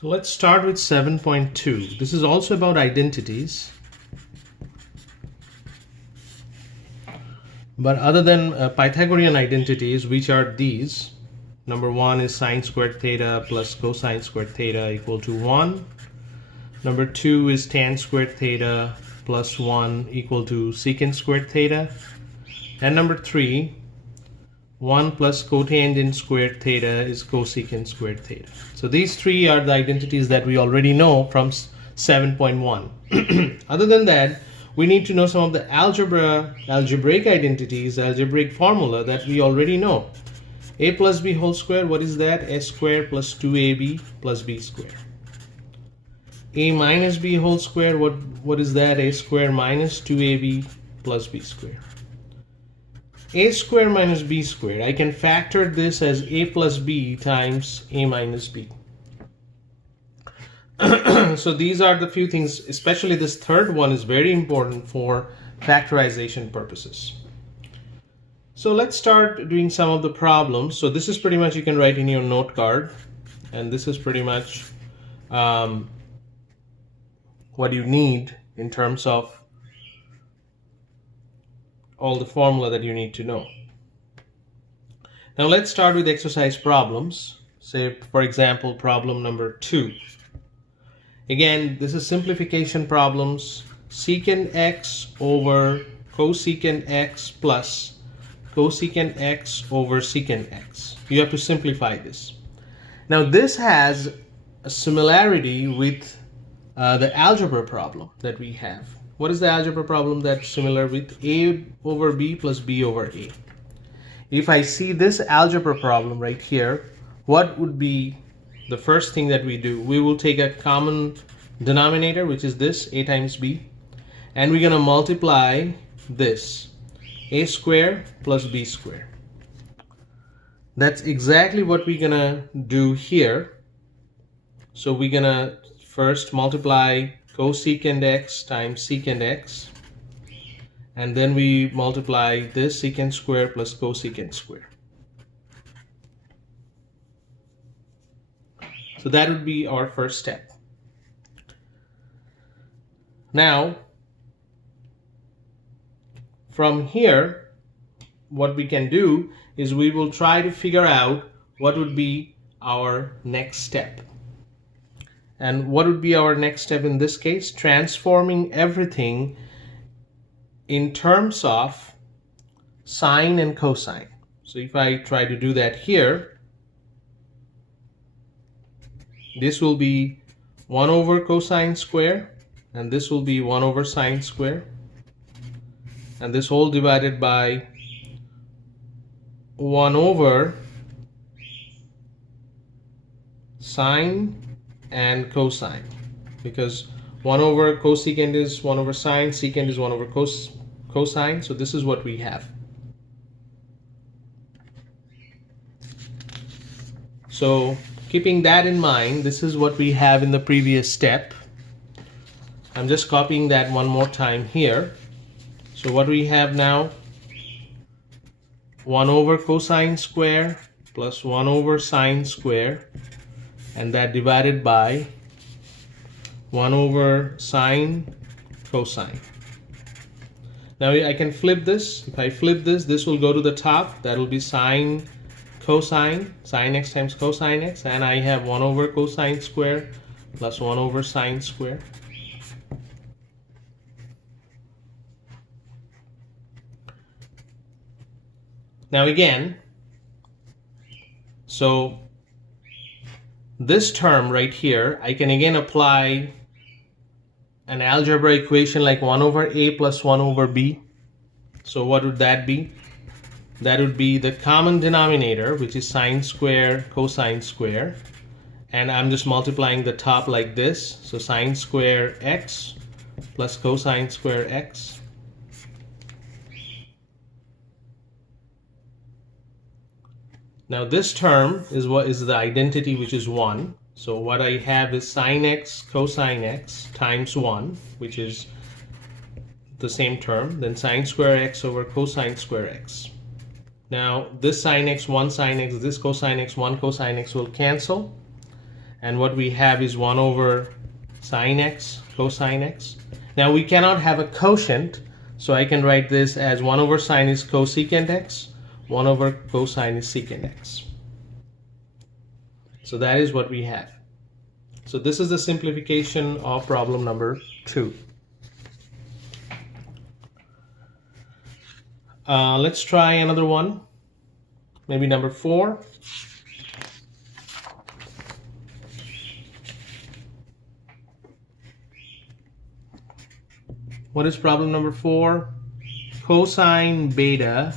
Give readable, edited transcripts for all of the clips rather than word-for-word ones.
So let's start with 7.2. This is also about identities. But other than Pythagorean identities, which are these, number one is sine squared theta plus cosine squared theta equal to 1. Number two is tan squared theta plus 1 equal to secant squared theta. And number three, 1 plus cotangent squared theta is cosecant squared theta. So these three are the identities that we already know from 7.1. Other than that, we need to know some of the algebraic identities, algebraic formula that we already know. A plus b whole square, what is that? A square plus 2ab plus b square. A minus b whole square, what is that? A square minus 2ab plus b square. A square minus b squared, I can factor this as a plus b times a minus b. So these are the few things, especially this third one is very important for factorization purposes. So let's start doing some of the problems. So this is pretty much you can write in your note card, and this is pretty much what you need in terms of all the formula that you need to know. Now let's start with exercise problems. Say, for example, problem number 2. Again, this is simplification problems. Secant x over cosecant x plus cosecant x over secant x. You have to simplify this. Now this has a similarity with the algebra problem that we have. What is the algebra problem that's similar with a over b plus b over a? If I see this algebra problem right here, what would be the first thing that we do? We will take a common denominator, which is this, a times b, and we're going to multiply this, a square plus b square. That's exactly what we're going to do here. So we're going to first multiply cosecant x times secant x, and then we multiply this secant square plus cosecant square. So that would be our first step. Now from here, what we can do is we will try to figure out what would be our next step. And what would be our next step in this case? Transforming everything in terms of sine and cosine. So if I try to do that here, this will be 1 over cosine square, and this will be 1 over sine square, and this whole divided by 1 over sine and cosine, because 1 over cosecant is 1 over sine, secant is 1 over cosine, so this is what we have. So keeping that in mind, this is what we have in the previous step. I'm just copying that one more time here. So what we have now, 1 over cosine square plus 1 over sine square, and that divided by 1 over sine cosine. Now I can flip this. If I flip this, this will go to the top. That will be sine cosine, sine x times cosine x, and I have 1 over cosine square plus 1 over sine square. Now again, so this term right here, I can again apply an algebra equation like 1 over a plus 1 over b. So what would that be? That would be the common denominator, which is sine square cosine square, and I'm just multiplying the top like this. So sine square x plus cosine square x. Now this term is what is the identity, which is 1. So what I have is sine x cosine x times 1, which is the same term, then sine square x over cosine square x. Now this sine x, 1 sine x, this cosine x, 1 cosine x will cancel, and what we have is 1 over sine x, cosine x. Now we cannot have a quotient, so I can write this as 1 over sine is cosecant x, 1 over cosine is secant x. So that is what we have. So this is the simplification of problem number 2. Let's try another one, maybe number 4. What is problem number 4? Cosine beta,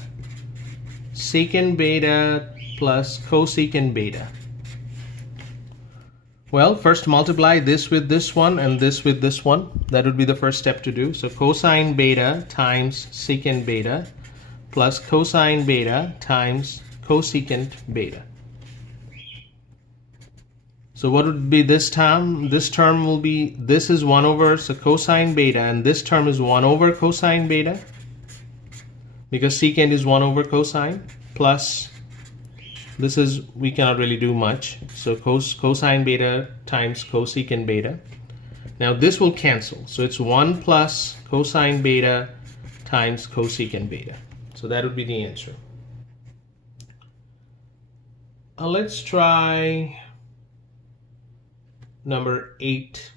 secant beta plus cosecant beta. Well, first multiply this with this one and this with this one. That would be the first step to do. So cosine beta times secant beta plus cosine beta times cosecant beta. So what would be this term? This term will be, this is 1 over, so cosine beta, and this term is 1 over cosine beta, because secant is 1 over cosine, plus this is, we cannot really do much, so cosine beta times cosecant beta. Now this will cancel, so it's 1 plus cosine beta times cosecant beta. So that would be the answer. Let's try number 8.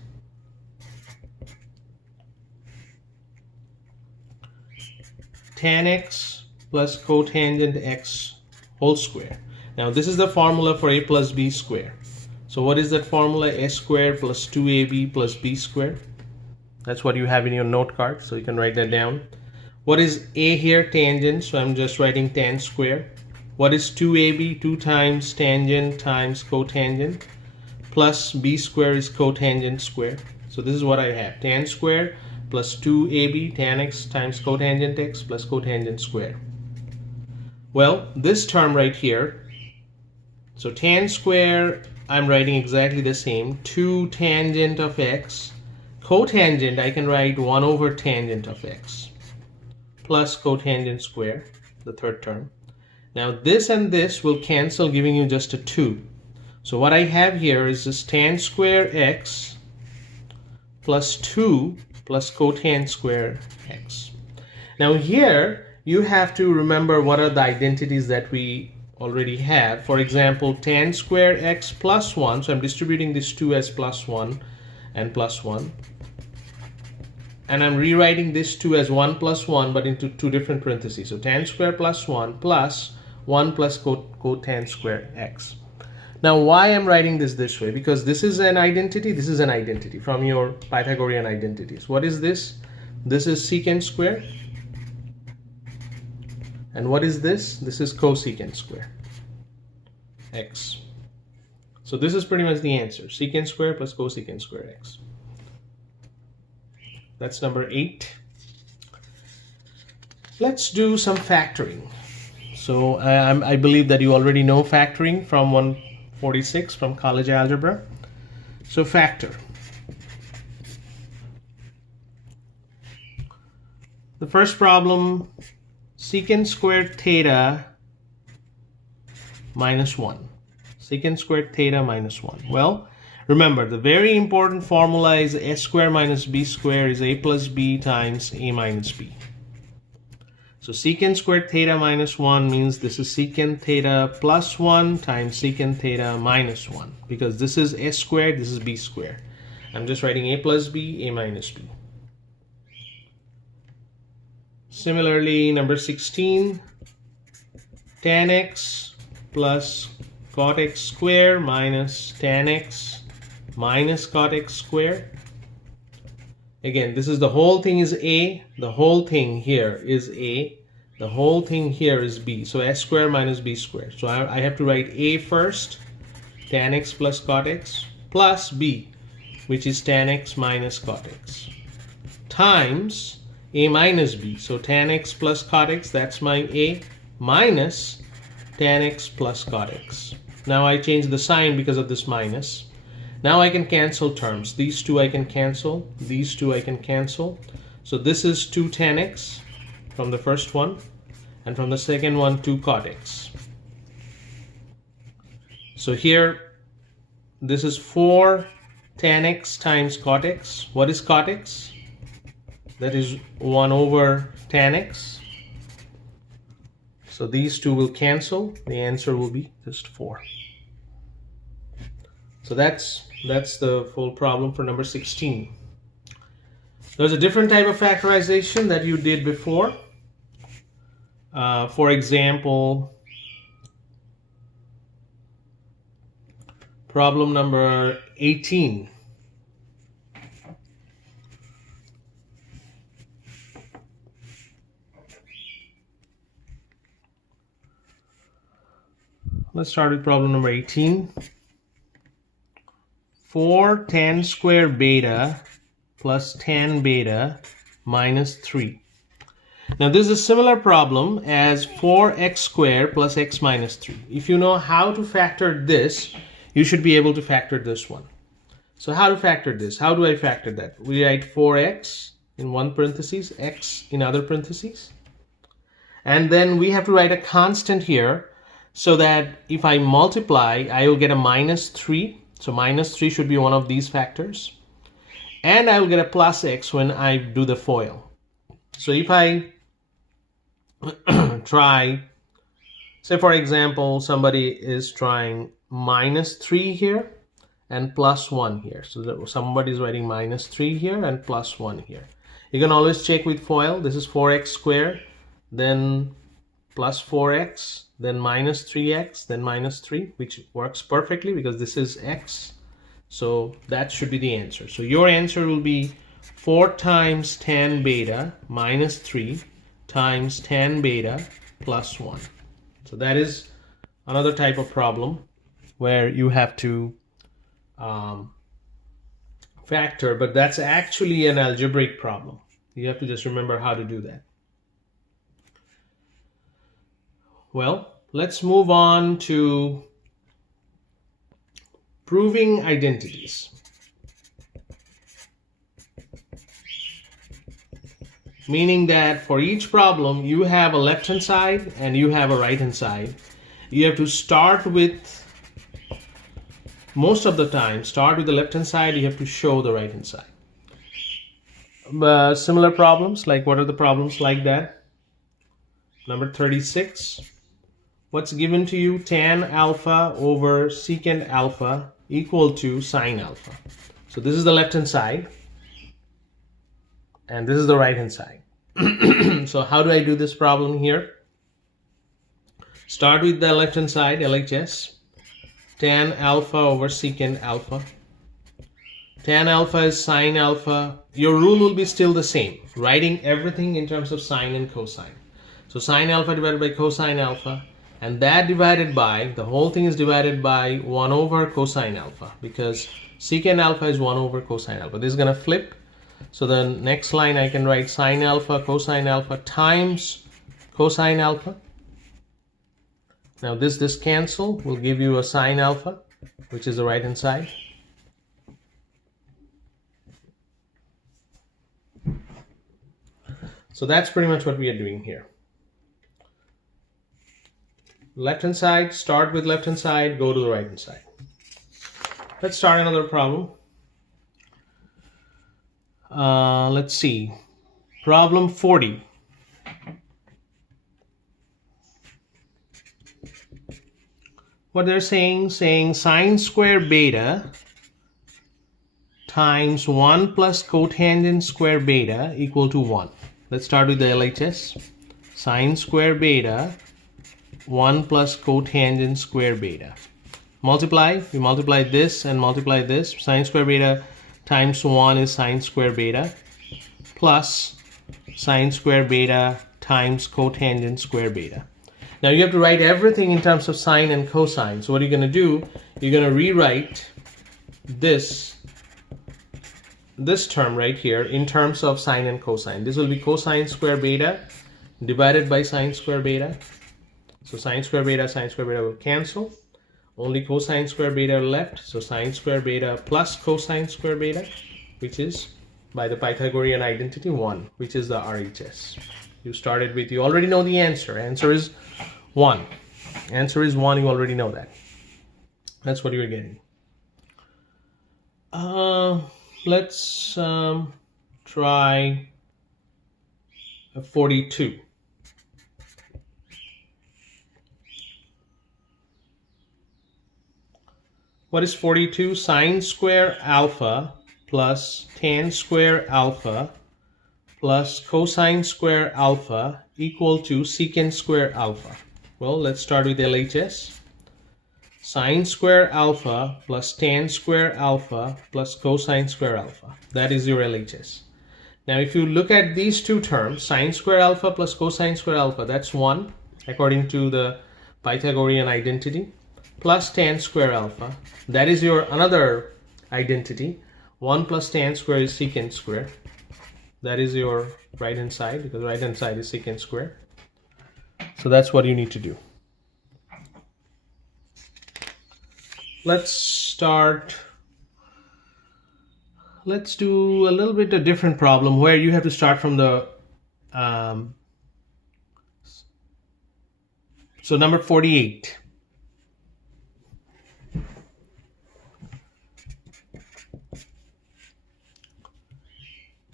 Tan x plus cotangent x whole square. Now this is the formula for a plus b square. So what is that formula? A squared plus 2ab plus b squared. That's what you have in your note card, so you can write that down. What is a here? Tangent, so I'm just writing tan square. What is 2ab? 2 times tangent times cotangent, plus b square is cotangent square. So this is what I have, tan square plus 2ab tan x times cotangent x plus cotangent square. Well, this term right here, so tan square, I'm writing exactly the same, 2 tangent of x. Cotangent, I can write 1 over tangent of x plus cotangent square, the third term. Now this and this will cancel, giving you just a 2. So what I have here is this tan square x plus 2 plus cotangent square x. Now here you have to remember what are the identities that we already have. For example, tan square x plus 1, so I'm distributing this 2 as plus 1 and plus 1. And I'm rewriting this 2 as 1 plus 1 but into 2 different parentheses. So tan square plus 1 plus 1 plus cotangent square x. Now why I'm writing this way? Because this is an identity, this is an identity from your Pythagorean identities. What is this? This is secant square. And what is this? This is cosecant square x. So this is pretty much the answer. Secant square plus cosecant square x. That's number 8. Let's do some factoring. So I believe that you already know factoring from 146 from college algebra. So factor. The first problem, secant squared theta minus 1. Secant squared theta minus 1. Well, remember, the very important formula is a square minus b square is a plus b times a minus b. So secant squared theta minus 1 means this is secant theta plus 1 times secant theta minus 1. Because this is a squared, this is b squared. I'm just writing a plus b, a minus b. Similarly, number 16, tan x plus cot x square minus tan x minus cot x square. Again, this is the whole thing is a, the whole thing here is a, the whole thing here is b. So s square minus b square. So I have to write a first, tan x plus cot x, plus b, which is tan x minus cot x, times a minus b. So tan x plus cot x, that's my a, minus tan x plus cot x. Now I change the sign because of this minus. Now I can cancel terms. These two I can cancel. These two I can cancel. So this is 2 tan x from the first one, and from the second one 2 cot x. So here this is 4 tan x times cot x. What is cot x? That is 1 over tan x. So these two will cancel. The answer will be just 4. So that's the full problem for number 16. There's a different type of factorization that you did before. For example, problem number 18. Let's start with problem number 18. 4 tan square beta plus tan beta minus 3. Now this is a similar problem as 4x squared plus x minus 3. If you know how to factor this, you should be able to factor this one. So how to factor this? How do I factor that? We write 4x in one parenthesis, x in other parentheses. And then we have to write a constant here so that if I multiply, I will get a minus 3. So minus 3 should be one of these factors. And I will get a plus x when I do the FOIL. So if I try, say for example, somebody is trying minus 3 here and plus 1 here. So somebody is writing minus 3 here and plus 1 here. You can always check with FOIL. This is 4x squared, then plus 4x, then minus 3x, then minus 3, which works perfectly because this is x. So that should be the answer. So your answer will be 4 times tan beta minus 3 times tan beta plus 1. So that is another type of problem where you have to factor, but that's actually an algebraic problem. You have to just remember how to do that. Well, let's move on to proving identities. Meaning that for each problem, you have a left-hand side and you have a right-hand side. You have to start with, most of the time, start with the left-hand side, you have to show the right-hand side. Similar problems, like what are the problems like that? Number 36. What's given to you? Tan alpha over secant alpha equal to sine alpha. So this is the left-hand side. And this is the right-hand side. So how do I do this problem here? Start with the left-hand side, LHS. Tan alpha over secant alpha. Tan alpha is sine alpha. Your rule will be still the same. Writing everything in terms of sine and cosine. So sine alpha divided by cosine alpha. And that divided by, the whole thing is divided by 1 over cosine alpha. Because secant alpha is 1 over cosine alpha. This is going to flip. So the next line I can write sine alpha cosine alpha times cosine alpha. Now this cancel will give you a sine alpha, which is the right hand side. So that's pretty much what we are doing here. Left hand side, start with left hand side, go to the right hand side. Let's start another problem. Let's see. Problem 40. What they're saying sine square beta times 1 plus cotangent square beta equal to 1. Let's start with the LHS. Sine square beta 1 plus cotangent square beta. Multiply. We multiply this and multiply this. Sine square beta times 1 is sine square beta plus sine square beta times cotangent square beta. Now you have to write everything in terms of sine and cosine. So what you're going to do, you're going to rewrite this term right here in terms of sine and cosine. This will be cosine square beta divided by sine square beta. So sine square beta will cancel. Only cosine square beta left. So sine square beta plus cosine square beta, which is by the Pythagorean identity 1, which is the RHS. You started with, you already know the answer. Answer is 1. Answer is 1, you already know that. That's what you're getting. Let's try 42. What is 42? Sine square alpha plus tan square alpha plus cosine square alpha equal to secant square alpha. Well, let's start with LHS. Sine square alpha plus tan square alpha plus cosine square alpha. That is your LHS. Now, if you look at these two terms, sine square alpha plus cosine square alpha, that's 1 according to the Pythagorean identity, plus tan square alpha. That is your another identity. 1 plus tan square is secant square. That is your right hand side, because right hand side is secant square. So that's what you need to do. Let's do a little bit a different problem where you have to start from the so number 48.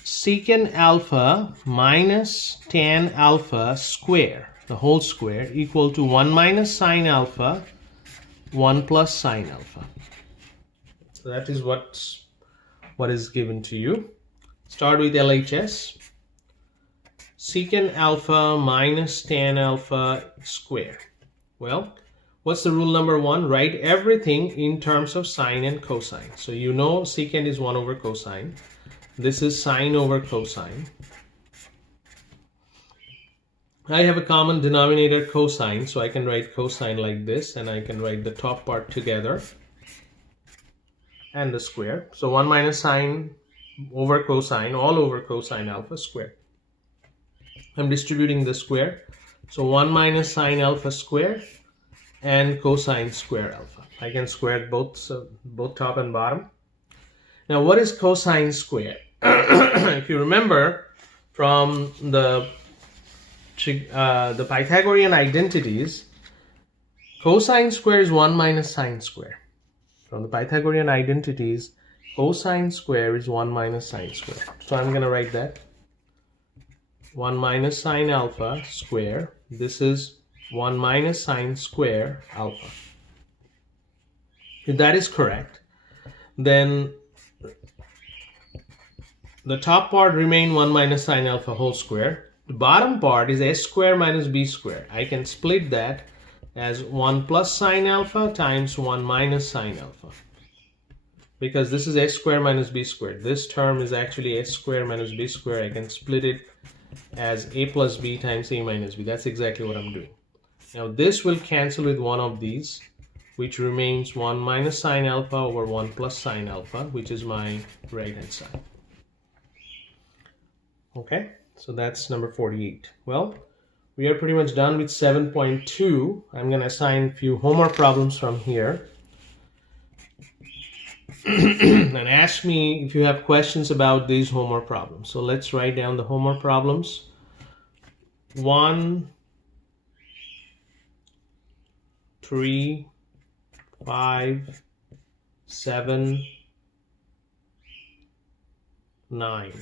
Secant alpha minus tan alpha square, the whole square, equal to 1 minus sine alpha, 1 plus sine alpha. So that is what is given to you. Start with LHS. Secant alpha minus tan alpha square. Well, what's the rule number 1? Write everything in terms of sine and cosine. So you know secant is 1 over cosine. This is sine over cosine. I have a common denominator cosine, so I can write cosine like this, and I can write the top part together and the square. So 1 minus sine over cosine, all over cosine alpha square. I'm distributing the square. So 1 minus sine alpha square and cosine square alpha. I can square both, so both top and bottom. Now, what is cosine square? If you remember from the Pythagorean identities, cosine square is 1 minus sine square. From the Pythagorean identities, cosine square is 1 minus sine square. So I'm going to write that. 1 minus sine alpha square. This is 1 minus sine square alpha. If that is correct, then the top part remain 1 minus sine alpha whole square. The bottom part is s square minus b square. I can split that as 1 plus sine alpha times 1 minus sine alpha. Because this is s square minus b square. This term is actually s square minus b square. I can split it as a plus b times a minus b. That's exactly what I'm doing. Now this will cancel with one of these, which remains 1 minus sine alpha over 1 plus sine alpha, which is my right hand side. Okay, so that's number 48. Well, we are pretty much done with 7.2. I'm going to assign a few homework problems from here. And ask me if you have questions about these homework problems. So let's write down the homework problems. 1, 3, 5, 7, 9.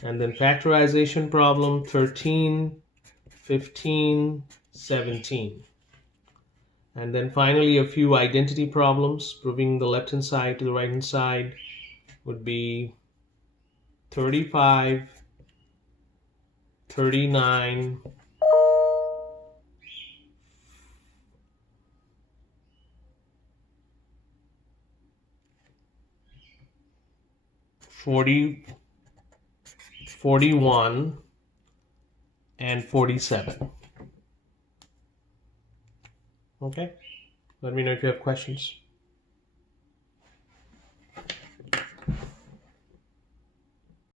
And then factorization problem 13, 15, 17. And then finally a few identity problems proving the left hand side to the right hand side would be 35, 39, 40, 41, and 47. Okay, let me know if you have questions.